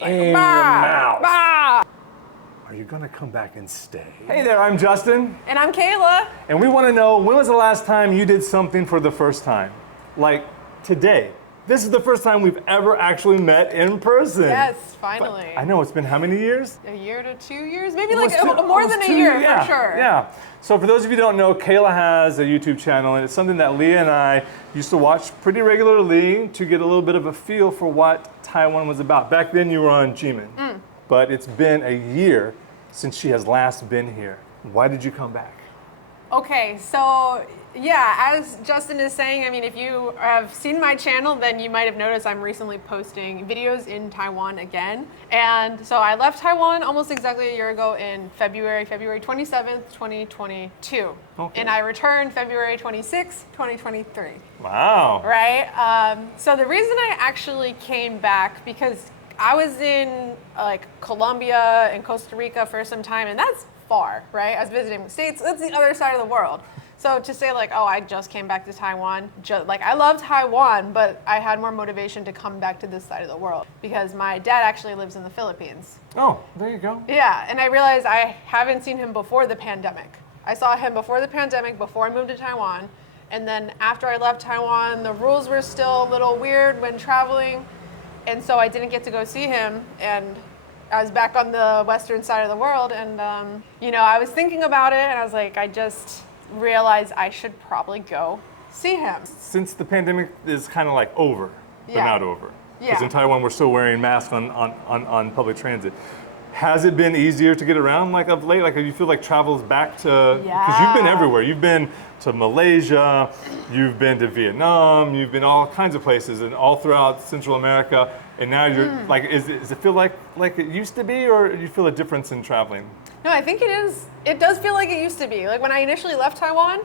In Bah! your mouth. Bah! Are you gonna come back and stay? Hey there, I'm Justin, And I'm Kayla. and we want to know, when was the last time you did something for the first time? Like today. This is the first time we've ever actually met in person. Yes, finally. I know, it's been how many years? A year to 2 years? Maybe Almost like two- more almost than a 2 year yeah, for sure. Yeah. So for those of you who don't know, Kayla has a YouTube channel, and it's something that Leah and I used to watch pretty regularly to get a little bit of a feel for what Taiwan was about. Back then you were on Jimin, but it's been a year since she has last been here. Why did you come back? Okay, so yeah, as Justin is saying, I mean, if you have seen my channel, then you might have noticed I'm recently posting videos in Taiwan again. And so I left Taiwan almost exactly a year ago in February 27th, 2022. Okay. And I returned February 26th, 2023. Wow. Right? So the reason I actually came back, because I was in like Colombia and Costa Rica for some time, and that's far, right? I was visiting the States, that's the other side of the world. So to say like, oh, I just came back to Taiwan, like I love Taiwan, but I had more motivation to come back to this side of the world because my dad actually lives in the Philippines. Oh, there you go. Yeah, and I realized I haven't seen him before the pandemic. I saw him before the pandemic, before I moved to Taiwan, and then after I left Taiwan, the rules were still a little weird when traveling, and so I didn't get to go see him, and I was back on the western side of the world, and you know, I was thinking about it, and I was like, I just realized I should probably go see him. Since the pandemic is kind of like over, but Yeah. not over. Because Yeah. in Taiwan, we're still wearing masks on public transit. Has it been easier to get around like of late? Like, do you feel like travel's back to, because you've been Yeah. everywhere. You've been to Malaysia, you've been to Vietnam, you've been all kinds of places and all throughout Central America. And now you're like, does it feel like it used to be, or do you feel a difference in traveling? No, I think it is. It does feel like it used to be. Like when I initially left Taiwan,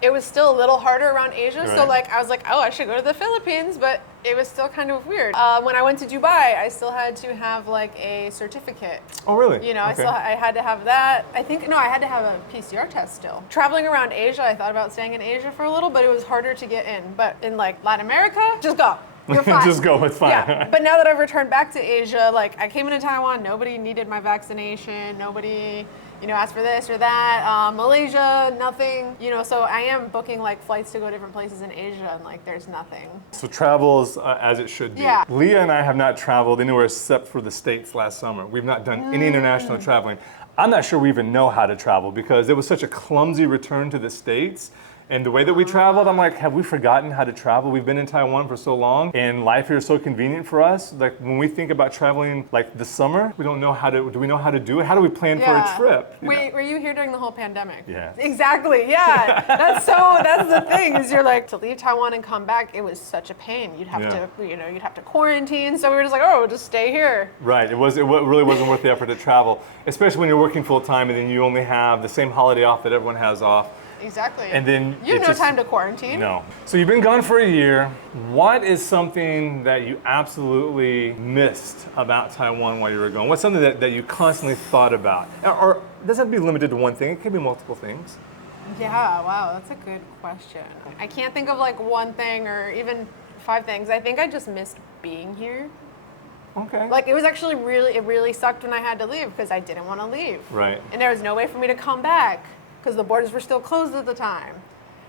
it was still a little harder around Asia. So Right. like I was like, oh, I should go to the Philippines, but it was still kind of weird. When I went to Dubai, I still had to have like a certificate. Oh, really? You know, Okay. I had to have that. I had to have a PCR test still. Traveling around Asia, I thought about staying in Asia for a little, but it was harder to get in. But in like Latin America, just go. You're fine. Just go, it's fine. Yeah, but now that I've returned back to Asia, like I came into Taiwan, nobody needed my vaccination, nobody, you know, asked for this or that. Malaysia, nothing, you know, so I am booking like flights to go different places in Asia and like there's nothing. So travel's as it should be. Yeah. Leah and I have not traveled anywhere except for the States last summer. We've not done any international traveling. I'm not sure we even know how to travel because it was such a clumsy return to the States. And the way that we traveled, I'm like, have we forgotten how to travel? We've been in Taiwan for so long, and life here is so convenient for us. Like when we think about traveling, like this summer, we don't know how to. Do we know how to do it? How do we plan for a trip? You know? Wait, were you here during the whole pandemic? Yeah. Exactly. Yeah. That's the thing is you're like to leave Taiwan and come back. It was such a pain. You'd have to, you know, you'd have to quarantine. So we were just like, oh, just stay here. Right. It really wasn't worth the effort to travel, especially when you're working full time and then you only have the same holiday off that everyone has off. Exactly. And then you have it no just- time to quarantine. No. So you've been gone for a year. What is something that you absolutely missed about Taiwan while you were gone? What's something that you constantly thought about? Or it doesn't have to be limited to one thing. It could be multiple things. Yeah. Wow. That's a good question. I can't think of like one thing or even 5 things. I think I just missed being here. Okay. Like it was actually it really sucked when I had to leave because I didn't want to leave. Right. And there was no way for me to come back because the borders were still closed at the time.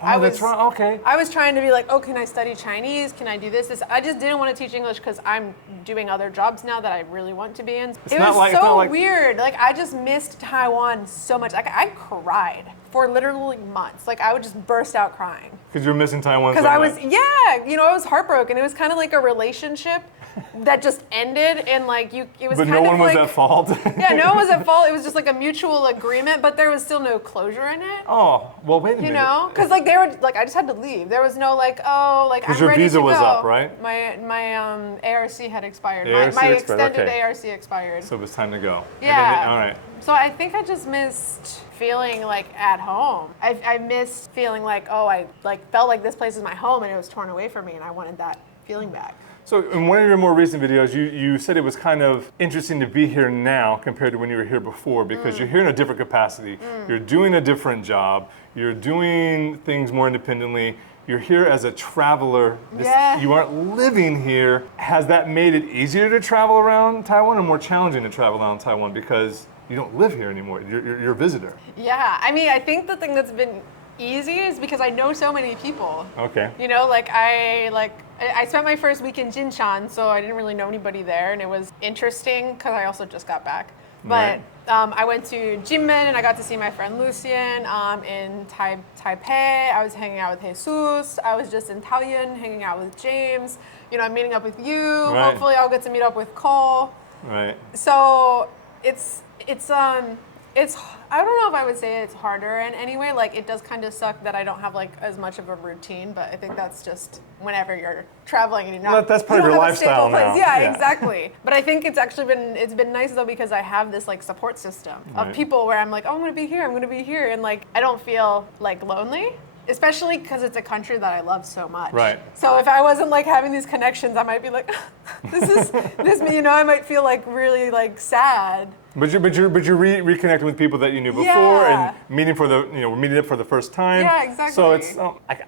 Oh, that's right. Okay. I was trying to be like, oh, can I study Chinese? Can I do this? I just didn't want to teach English because I'm doing other jobs now that I really want to be in. It not was like- it's so not like- weird. Like I just missed Taiwan so much. Like I cried for literally months. Like I would just burst out crying. Because you're missing Taiwan. Because so I was, much. yeah, you know, I was heartbroken. It was kind of like a relationship that just ended, and like it was. But kind no one of was like, at fault. Yeah, no one was at fault. It was just like a mutual agreement, but there was still no closure in it. Oh, well, wait a minute. You know, because like they were like I just had to leave. There was no like, oh, like I'm your ready visa to was go. up, right? My ARC had expired. The My ARC expired, extended okay. ARC expired. So it was time to go. Yeah. All right. So I think I just missed feeling like at home. I missed feeling like, oh, I like felt like this place is my home and it was torn away from me and I wanted that feeling back. So in one of your more recent videos, you said it was kind of interesting to be here now compared to when you were here before because you're here in a different capacity. You're doing a different job. You're doing things more independently. You're here as a traveler. Yeah. You aren't living here. Has that made it easier to travel around Taiwan or more challenging to travel around Taiwan because you don't live here anymore? You're a visitor. Yeah, I mean, I think the thing that's been easy is because I know so many people. Okay. You know, I spent my first week in Jinshan, so I didn't really know anybody there, and it was interesting because I also just got back. But I went to Jinmen and I got to see my friend Lucien in Taipei. I was hanging out with Jesus. I was just in Taoyuan hanging out with James. You know, I'm meeting up with you. Right. Hopefully, I'll get to meet up with Cole. Right. So it's I don't know if I would say it's harder in any way. Like, it does kind of suck that I don't have like as much of a routine, but I think that's just whenever you're traveling and you're not. That's part of you your don't have a stable lifestyle now. place. Yeah, Yeah. exactly. But I think it's been nice though because I have this like support system of Right. people where I'm like, oh, I'm gonna be here, and like I don't feel like lonely. Especially because it's a country that I love so much. Right. So if I wasn't like having these connections, I might be like, you know, I might feel like really like sad. But you're reconnecting with people that you knew before Yeah. and meeting up for the first time. Yeah, exactly. So it's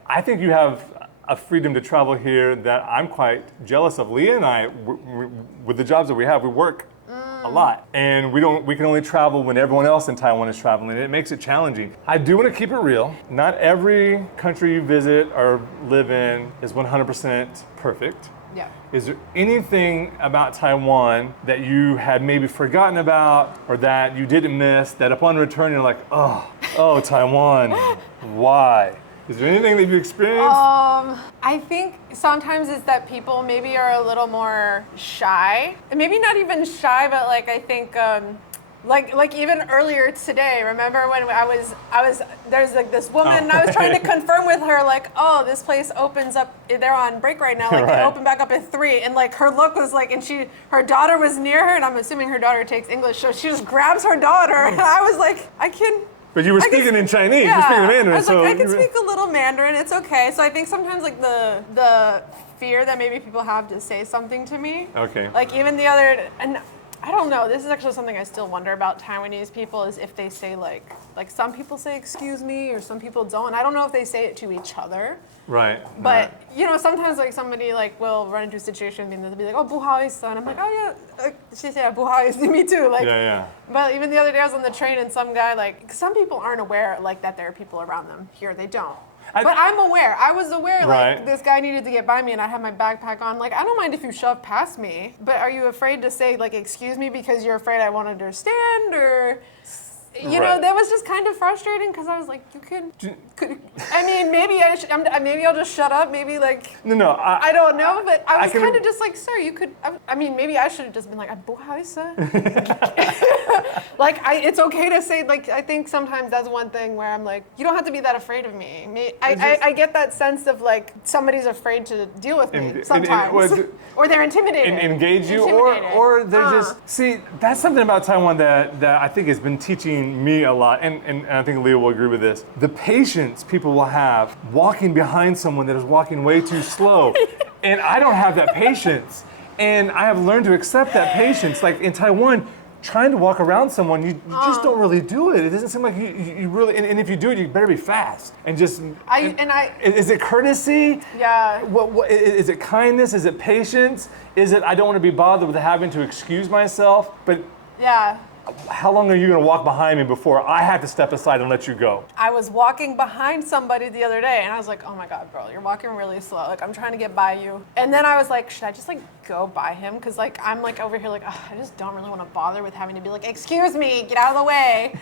I think you have a freedom to travel here that I'm quite jealous of. Leah and I, with the jobs that we have, we work a lot, and we can only travel when everyone else in Taiwan is traveling. It makes it challenging. I do want to keep it real. Not every country you visit or live in is 100% perfect. Yeah. Is there anything about Taiwan that you had maybe forgotten about or that you didn't miss that upon return you're like, oh, Taiwan, why? Is there anything that you experienced? I think sometimes it's that people maybe are a little more shy. And maybe not even shy, but like I think like even earlier today, remember when there's like this woman and I was trying to confirm with her like, oh, this place opens up, they're on break right now, like Right. they open back up at 3, and like her look was like, and her daughter was near her, and I'm assuming her daughter takes English, so she just grabs her daughter, and I was like, But you were I can- speaking in Chinese. yeah. You're speaking Mandarin. I was so like, I can speak a little Mandarin. It's okay. So I think sometimes like the fear that maybe people have to say something to me. Okay. Like even and I don't know. This is actually something I still wonder about Taiwanese people is if they say like some people say excuse me or some people don't. I don't know if they say it to each other. Right. But you know, sometimes like somebody like will run into a situation and they'll be like, "Oh, 不好意思," and I'm like, "Oh yeah, 谢谢,不好意思," me too. Like, Yeah. But even the other day I was on the train and some guy like some people aren't aware like that there are people around them. Here they don't. But I'm aware. I was aware Right. like this guy needed to get by me and I had my backpack on. Like I don't mind if you shove past me, but are you afraid to say like excuse me because you're afraid I won't understand or? You know, Right. that was just kind of frustrating because I was like, you could I mean, maybe maybe I'll just shut up. Maybe like No. I don't know, but I was can- kind of just like, sir, you could. I mean, maybe I should have just been like, "Buhaisa." Like, it's okay to say. Like, I think sometimes that's one thing where I'm like, you don't have to be that afraid of me. I get that sense of like somebody's afraid to deal with me sometimes, or they're intimidated. Engage you, Intimidated. or they're just see. That's something about Taiwan that I think has been teaching me a lot, and I think Leah will agree with this. The patience people will have walking behind someone that is walking way too slow, and I don't have that patience, and I have learned to accept that patience. Like in Taiwan, trying to walk around someone, you just don't really do it. It doesn't seem like you really, and if you do it, you better be fast and just. Is it courtesy? Yeah. What is it? Kindness? Is it patience? Is it I don't want to be bothered with having to excuse myself? But Yeah. how long are you going to walk behind me before I have to step aside and let you go? I was walking behind somebody the other day and I was like, oh my God, bro, you're walking really slow. Like, I'm trying to get by you. And then I was like, should I just like go by him? Because like, I'm like over here like, I just don't really want to bother with having to be like, excuse me, get out of the way.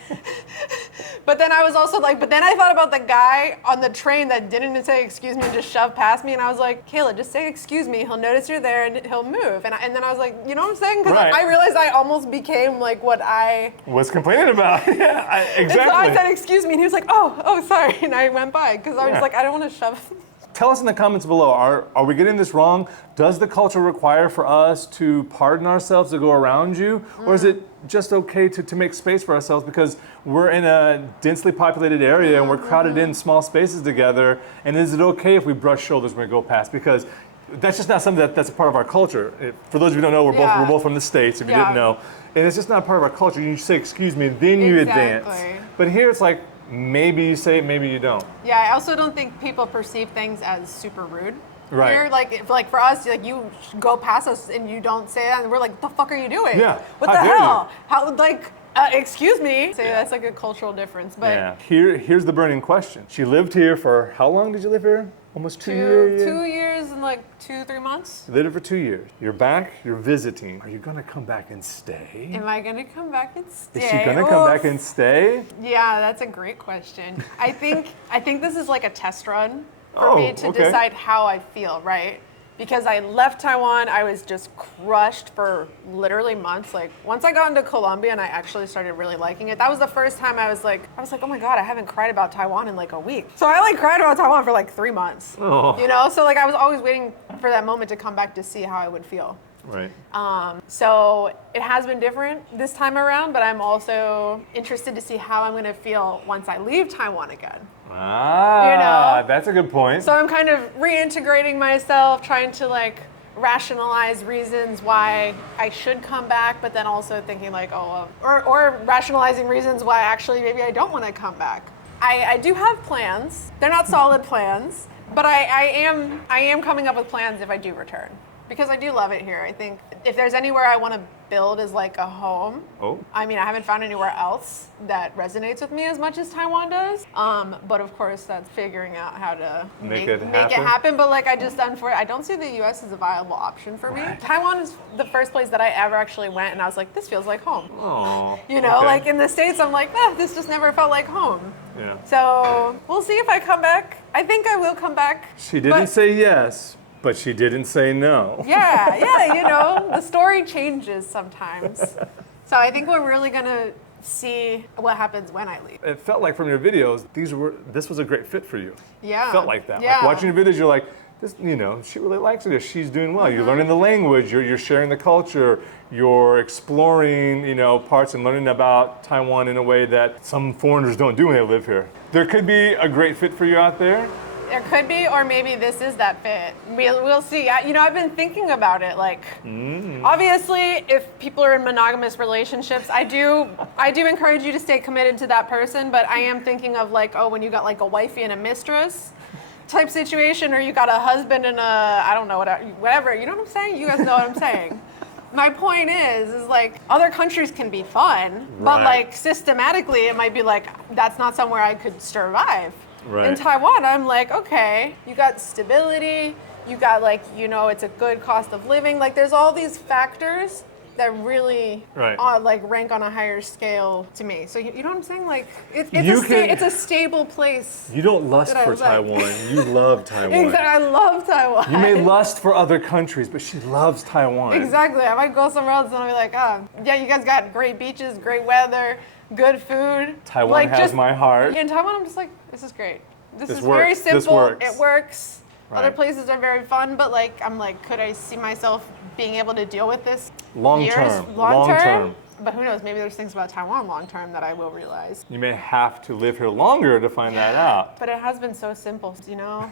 But then I was also like, but then I thought about the guy on the train that didn't say excuse me and just shoved past me. And I was like, Kayla, just say excuse me. He'll notice you're there and he'll move. And then I was like, you know what I'm saying? Because Right. I realized I almost became like what I... Was complaining about. Yeah, And so I exactly. said, excuse me, and he was like, oh, sorry, and I went by, because I was Yeah. like, I don't want to shove. Tell us in the comments below, are we getting this wrong? Does the culture require for us to pardon ourselves to go around you? Or is it just okay to make space for ourselves because we're in a densely populated area and we're crowded in small spaces together? And is it okay if we brush shoulders when we go past? Because that's just not something that's a part of our culture. For those of you who don't know, we're both from the States, if you Yeah. didn't know. And it's just not part of our culture. You say, excuse me, then you advance. Exactly. But here it's like, maybe you say it, maybe you don't. Yeah, I also don't think people perceive things as super rude. Right. Here, like for us, like you go past us and you don't say that, and we're like, "The fuck are you doing? Yeah, What how the dare hell? How like? Excuse me." So Yeah. that's like a cultural difference. But Yeah. Here's the burning question. She lived here for how long did you live here? Almost 2 years. 2 years and like 3 months. You lived here for 2 years. You're back. You're visiting. Are you gonna come back and stay? Am I gonna come back and stay? Is she gonna come back Oof. and stay? Yeah, that's a great question. I think this is like a test run for Oh, me to okay. decide how I feel, right? Because I left Taiwan, I was just crushed for literally months. Like once I got into Colombia and I actually started really liking it, that was the first time I was like, oh my God, I haven't cried about Taiwan in like a week. So I like cried about Taiwan for like 3 months. Oh. You know, so like I was always waiting for that moment to come back to see how I would feel. Right. So it has been different this time around, but I'm also interested to see how I'm gonna feel once I leave Taiwan again. Ah, You know? that's a good point. So I'm kind of reintegrating myself, trying to like rationalize reasons why I should come back, but then also thinking like, or rationalizing reasons why actually maybe I don't want to come back. I do have plans. They're not solid plans, but I am coming up with plans if I do return. Because I do love it here. I think if there's anywhere I want to build as like a home, Oh. I mean, I haven't found anywhere else that resonates with me as much as Taiwan does. But of course, that's figuring out how to Make make it it happen. happen. But like I don't see the U.S. as a viable option for me. Taiwan is the first place that I ever actually went, and I was like, this feels like home. Oh. You know, okay. like in the States, I'm like, this just never felt like home. Yeah. So we'll see if I come back. I think I will come back. She didn't but- say yes, but she didn't say no. Yeah, you know, the story changes sometimes. So I think we're really gonna see what happens when I leave. It felt like from your videos, this was a great fit for you. Yeah. Felt like that. Yeah. Like watching your videos, you're like, this, you know, she really likes it. She's doing well. Mm-hmm. You're learning the language. You're sharing the culture. You're exploring, you know, parts and learning about Taiwan in a way that some foreigners don't do when they live here. There could be a great fit for you out there. There could be, or maybe this is that fit. We'll see. I've been thinking about it. Like, obviously, if people are in monogamous relationships, I do encourage you to stay committed to that person. But I am thinking of like, when you got like a wifey and a mistress type situation, or you got a husband and I don't know, whatever. You know what I'm saying? You guys know what I'm saying. My point is like other countries can be fun, but Right. like systematically, it might be like that's not somewhere I could survive. Right. In Taiwan, I'm like, okay, you got stability, you got like, you know, it's a good cost of living. Like there's all these factors that really Right. like rank on a higher scale to me. So you know what I'm saying? Like You can- it's a stable place. You don't lust That I for was like- Taiwan. You love Taiwan. Exactly. I love Taiwan. You may lust for other countries, but she loves Taiwan. Exactly. I might go somewhere else and I'll be like, yeah, you guys got great beaches, great weather, good food. Taiwan like, has my heart. In Taiwan, I'm just like, this is great. This This is very works. This simple. works. It works. Other Right. places are very fun, but like, I'm like, could I see myself being able to deal with this Long years? term. Long term? term. But who knows? Maybe there's things about Taiwan long term that I will realize. You may have to live here longer to find that out. But it has been so simple, you know?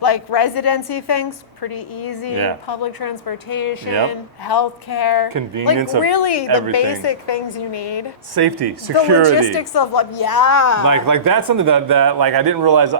Like residency things, pretty easy. Yeah. Public transportation, Yep. healthcare. Convenience like of really the everything. basic things you need. Safety, The security. logistics of like, yeah. Like that's something that like I didn't realize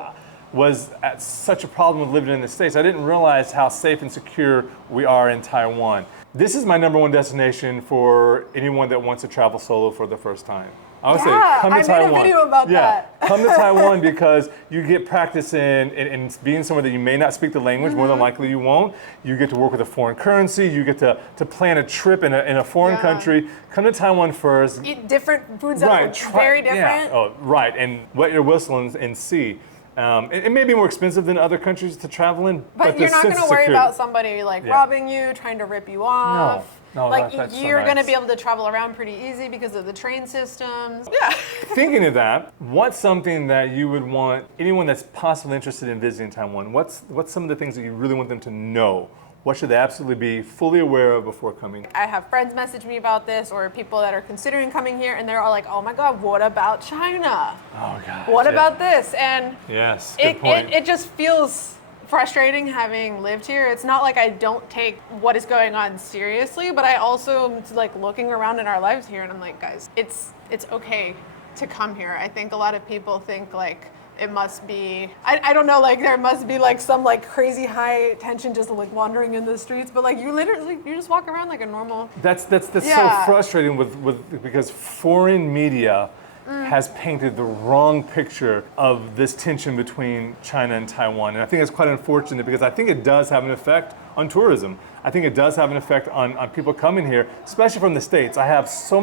was at such a problem with living in the States. I didn't realize how safe and secure we are in Taiwan. This is my #1 destination for anyone that wants to travel solo for the first time. I would Yeah, say come to I made a Taiwan. video about that. Come to Taiwan because you get practice in being somewhere that you may not speak the language, more than Mm-hmm. likely you won't. You get to work with a foreign currency, you get to plan a trip in a foreign Yeah. country. Come to Taiwan first, Eat different foods that are very different. yeah. Oh, right, and wet your whistle and see. It may be more expensive than other countries to travel in, But the you're not sense going of to worry security- about somebody like Yeah. robbing you, trying to rip you off. No, like that's so you're going to nice. be able to travel around pretty easy because of the train systems. Yeah. Thinking of that, what's something that you would want anyone that's possibly interested in visiting Taiwan? What's some of the things that you really want them to know? What should they absolutely be fully aware of before coming? I have friends message me about this or people that are considering coming here and they're all like, oh my God, what about China? Oh God. What about this? And Yes. Good point. it just feels frustrating having lived here. It's not like I don't take what is going on seriously, but I also am like looking around in our lives here and I'm like, guys, it's okay to come here. I think a lot of people think like it must be, I don't know, like there must be like some like crazy high tension just like wandering in the streets, but like you literally, you just walk around like a normal. That's Yeah. so frustrating because foreign media has painted the wrong picture of this tension between China and Taiwan. And I think it's quite unfortunate because I think it does have an effect on tourism. I think it does have an effect on people coming here, especially from the States. I have so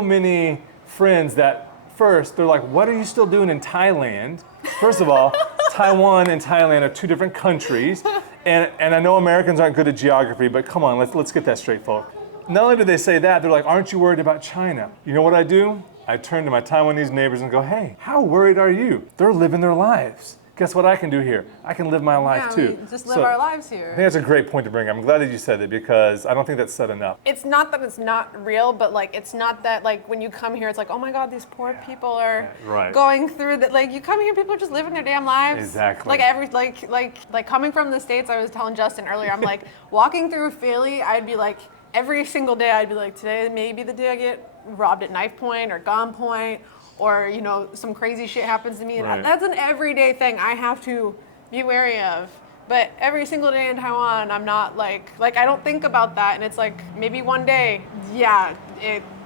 many friends that first they're like, what are you still doing in Thailand? First of all, Taiwan and Thailand are two different countries. And I know Americans aren't good at geography, but come on, let's get that straight, folks. Not only do they say that, they're like, aren't you worried about China? You know what I do? I turn to my Taiwanese neighbors and go, hey, how worried are you? They're living their lives. Guess what I can do here? I can live my life too. We just live our lives here. I think that's a great point to bring. I'm glad that you said it because I don't think that's said enough. It's not that it's not real, but like it's not that like when you come here, it's like, oh my God, these poor people are Right. going through that. Like you come here, people are just living their damn lives. Exactly. Like coming from the States, I was telling Justin earlier, I'm like walking through Philly, I'd be like every single day, I'd be like, today may be the day I get robbed at knife point or gunpoint, or you know some crazy shit happens to me. And Right. that's an everyday thing I have to be wary of. But every single day in Taiwan, I'm not like I don't think about that. And it's like maybe one day, yeah,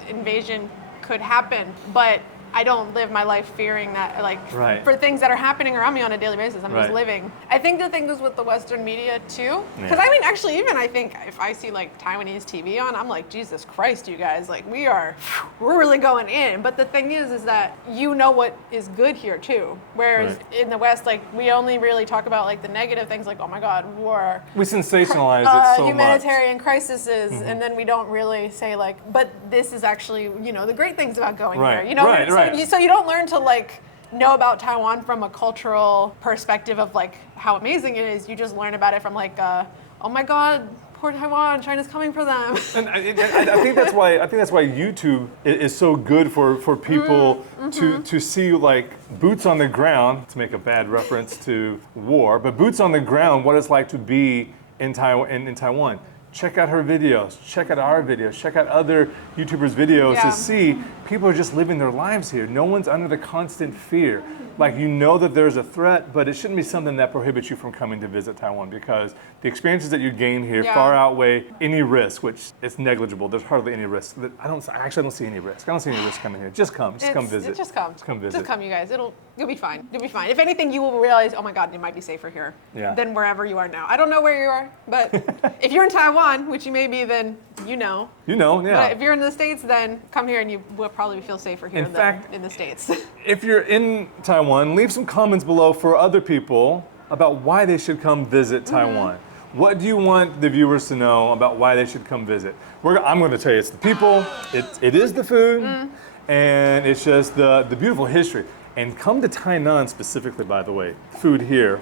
invasion could happen, but I don't live my life fearing that, like, Right. for things that are happening around me on a daily basis. I'm just Right. living. I think the thing is with the Western media too, because Yeah. I mean, actually, even I think if I see like Taiwanese TV on, I'm like, Jesus Christ, you guys, like we're really going in. But the thing is that you know what is good here too. Whereas Right. in the West, like we only really talk about like the negative things, like oh my God, war, We sensationalize it so humanitarian crises, and then we don't really say like, but this is actually, you know, the great things about going Right, here. You know, right, so, right. so you don't learn to like know about Taiwan from a cultural perspective of like how amazing it is. You just learn about it from like, oh my God, poor Taiwan, China's coming for them. And I think that's why YouTube is so good for people to see like boots on the ground, to make a bad reference to war, but boots on the ground, what it's like to be in Taiwan. Check out her videos, check out our videos, check out other YouTubers' videos Yeah. to see people are just living their lives here. No one's under the constant fear. Like you know that there's a threat, but it shouldn't be something that prohibits you from coming to visit Taiwan because the experiences that you gain here Yeah. far outweigh any risk, which it's negligible. There's hardly any risk. I actually don't see any risk. I don't see any risk coming here. Just come visit. Just come. Just come visit. Just come, you guys. You'll be fine. You'll be fine. If anything, you will realize, oh my God, it might be safer here Yeah. than wherever you are now. I don't know where you are, but if you're in Taiwan, which you may be, then you know. You know, yeah. But if you're in the States, then come here and you will probably feel safer here In fact- in the States. If you're in Taiwan, leave some comments below for other people about why they should come visit Taiwan. What do you want the viewers to know about why they should come visit? I'm going to tell you, it's the people, it is the food, and it's just the beautiful history. And come to Tainan specifically, by the way. Food here,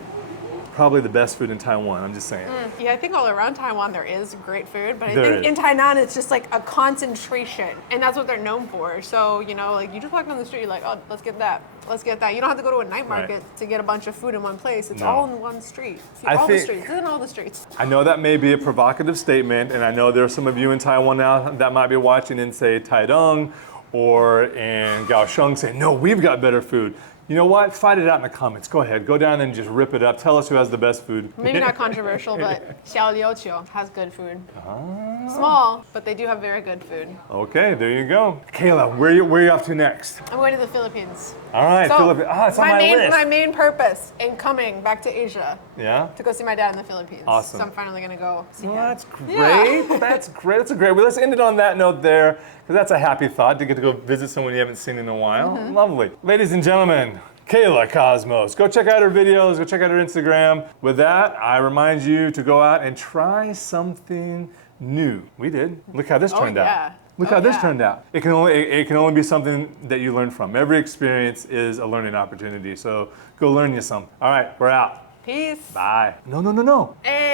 probably the best food in Taiwan, I'm just saying. Yeah, I think all around Taiwan there is great food, but I There think is. in Tainan it's just like a concentration, and that's what they're known for. So, you know, like you just walk down the street, you're like, oh, let's get that. Let's get that. You don't have to go to a night market to get a bunch of food in one place. It's No. all in one street. See, I all the think- streets. It's in all the streets. I know that may be a provocative statement, and I know there are some of you in Taiwan now that might be watching in, say, Taidong or in Kaohsiung saying, no, we've got better food. You know what? Fight it out in the comments. Go ahead. Go down and just rip it up. Tell us who has the best food. Maybe not controversial, but Xiao Liuqiu has good food. Small, but they do have very good food. Okay, there you go. Kayla, where are you off to next? I'm going to the Philippines. All right, So Philippines. It's on my list. my main purpose in coming back to Asia Yeah? to go see my dad in the Philippines. Awesome. So I'm finally gonna go see Well, him. that's great. Yeah. That's great. That's a great. Well, let's end it on that note there, because that's a happy thought to get to go visit someone you haven't seen in a while. Lovely. Ladies and gentlemen, Kayla Cosmos. Go check out her videos. Go check out her Instagram. With that, I remind you to go out and try something new. We did. Look how this turned yeah. out. Look Oh, how this yeah. turned out. It can only be something that you learn from. Every experience is a learning opportunity. So go learn you something. All right, we're out. Peace. Bye. No. Hey.